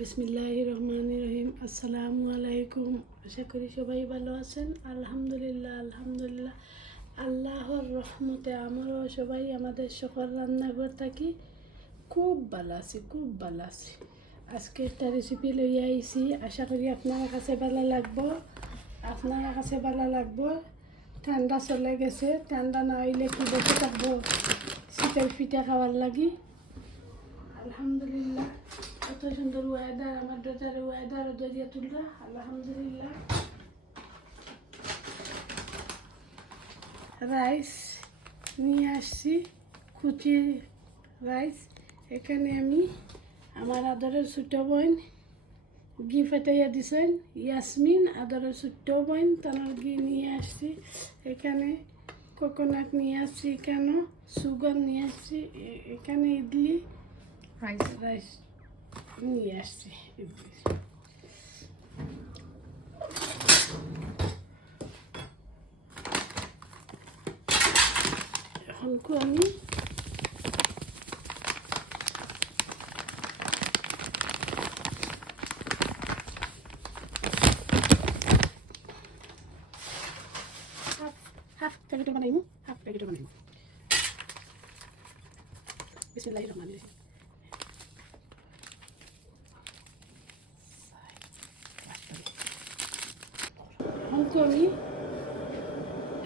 বিসমিল্লাহ রহমান রহিম। আসসালামু আলাইকুম। আশা করি সবাই ভালো আছেন। আলহামদুলিল্লাহ আলহামদুলিল্লাহ। আল্লাহর রহমতে আমারও সবাই আমাদের সকল রান্নাঘর থাকি খুব ভালো আছি, খুব ভালো আছি। আজকে একটা রেসিপি লইয়া আইছি। আশা করি আপনার কাছে ভালো লাগবো। আপনার কাছে ভালো লাগবো। ঠান্ডা চলে গেছে। ঠান্ডা না হইলে কি বসে থাকব? শীতের পিঠা খাওয়ার লাগি। আলহামদুলিল্লাহ। কত সুন্দর ওয়েদার আমার ডটার ওয়েদার দরিয়া তুলরা আলহামদুলিল্লাহ। রাইস নিয়ে আসছি কুচি রাইস এখানে আমি আমার আদরের ছোটো বোন ঘি ফেটাইয়া দিছেন। ইয়াসমিন আদরের ছোট্ট বোন তার ঘি নিয়ে আসছি। এখানে কোকোনাট নিয়ে আসছি কেন? সুগার নিয়ে আসছি। এখানে ইডলি। রাইস রাইস নিয়ে আসছি ইডলি এখন কো আমি হাফ হাফ প্যাকেটে বানাইমু হাফ প্যাকেটে বানাইমু বিসমিল্লাহির রহমানির রহিম এখন আমি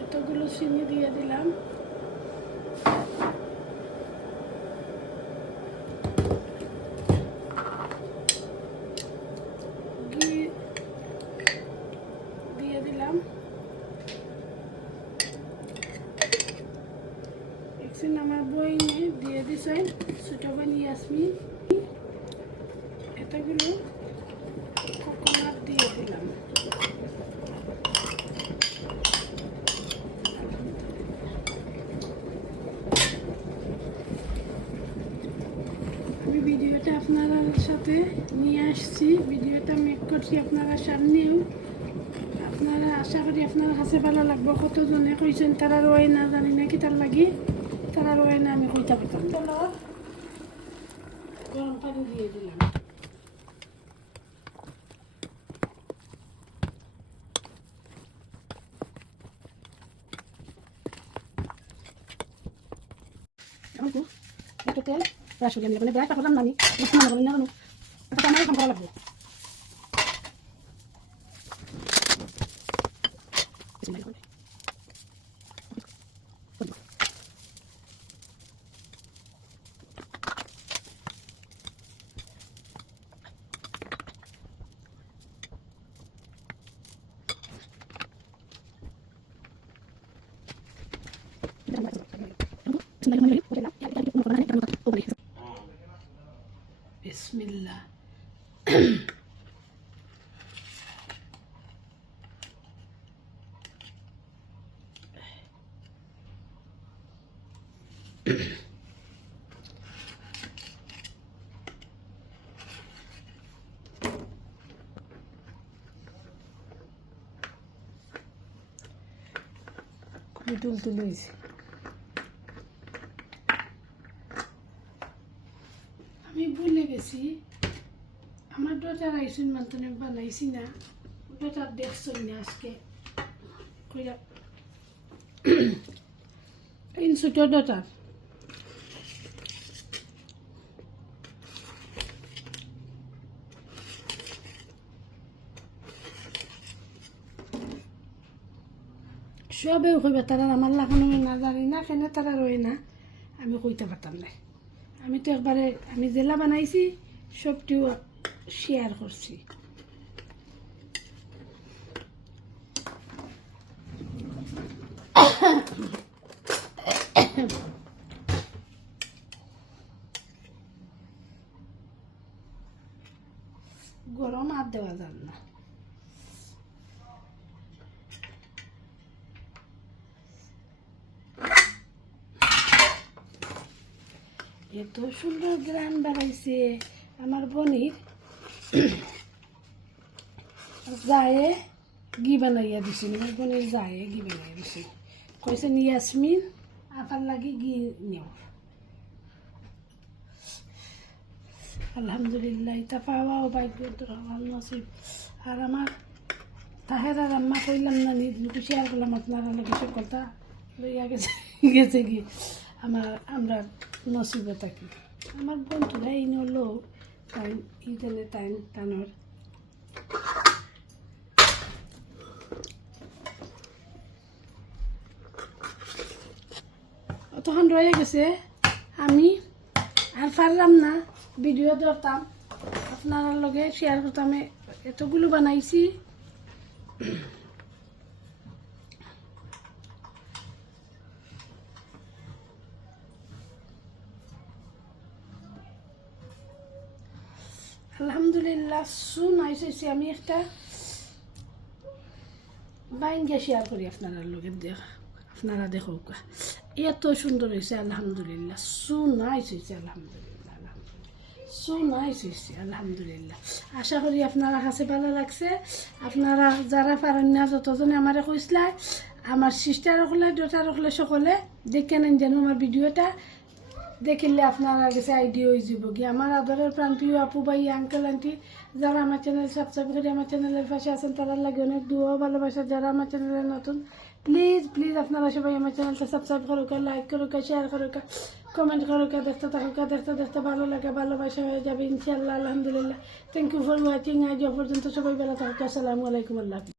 এতগুলো চিনি দিয়ে দিলাম। দিয়ে দিলাম। একদিন আমার বইনে দিয়ে দিছেন ছোটো বোন ইয়াসমিন এতগুলো কোকোনাট দিয়ে দিলাম আমি ভিডিওটা সাথে নিয়ে আসছি। ভিডিওটা মেক করছি আপনারা সামনেও। আপনারা আশা করি আপনার কাছে ভালো লাগবে। কতজনে কইছেন তারা রয়ে না জানি না কি তার লাগি। তারা রয়ে না আমি কইতে পারতাম গরম পানি দিয়ে দিলাম। একটু তেল ব্রাশ করে মানে ব্রাশ করলাম না আমি। মনে করেন না কেন একটা আমার কাম করা লাগবে বিসমিল্লাহির রহমানির রহিম। বিসমিল্লাহ খুবই তুল হয়েছে আমি ভুলে গেছি। আমার ডটার আইসুন মান্তনে বানাইছি না। ডটার দেখছ না আজকে। কইরা। ইন ছোটো ডটার সবে কইবা তারা আমার লাগানো না জানি না, কেন তারা রয়ে না, আমি কইতে পারতাম না আমি তো একবারে আমি জেলা বানাইছি সবটিও শেয়ার করছি গরম আর দেওয়া যাবে না। এত সুন্দর গ্রাম বাড়াইছে আমার বোনির। যায় ঘি বানাইয়া দিছে, আমার বোনের যায় ঘি বানাইয়া দিছে। কইছেন ইয়াসমিন, আপার লাগি ঘি নেও। আলহামদুলিল্লাহ এটা পাওয়াও ভাগ্য নসিব। আর আমার তাহের আম্মা কইলাম না নিদুকু শেয়ার করলাম আপনারা সব কথা লইয়া গেছে গেছে কি আমার, আমরা নসিবে থাকি। আমার বন্ধুরা এই নলো টাইম ইদেলে টাইম টানোর তখন রয়ে গেছে। আমি আর পারলাম না, ভিডিও ধরতাম। আপনার লগে শেয়ার করতাম। এতগুলো বানাইছি। আলহামদুলিল্লাহ সুন আইসেছি আমি একটা বাইঙ্গে শেয়ার করি আপনারা লগে দেখ আপনারা দেখো, এত সুন্দর হয়েছে, আলহামদুলিল্লাহ সু নাইস হয়েছে আলহামদুলিল্লাহ সু নাইস হয়েছে আলহামদুলিল্লাহ। আশা করি আপনারা কাছে ভালো লাগছে। আপনারা যারা পারেন না, যতজনে আমারে কইসলাই আমার সিস্টার হলে ডটার হলে, সকলে দেখে নেন যেন আমার ভিডিওটা দেখিলে আপনারা কাছে আইডিয়া হয়ে যাব কি? আমার আদরের প্রান্তীয় আপু ভাই আঙ্কেল আন্টি যারা আমার চ্যানেল সাবস্ক্রাইব করে আমার চ্যানেলের পাশে আছেন তারা লাগে অনেক দুয়াও ভালোবাসা। যারা আমার চ্যানেলে নতুন প্লিজ প্লিজ আপনারা সবাই আমার চ্যানেলটা সাবস্ক্রাইব করুক লাইক করুক শেয়ার করুক কমেন্ট করুক, দেখতে থাকুক, দেখতে দেখতে ভালো লাগে, ভালোবাসা হয়ে যাবে ইনশাল্লাহ আলহামদুলিল্লাহ। থ্যাংক ইউ ফর ওয়াচিং আজ পর্যন্ত সবাই ভালো থাকুক, আসসালামু আলাইকুম, আল্লাহ।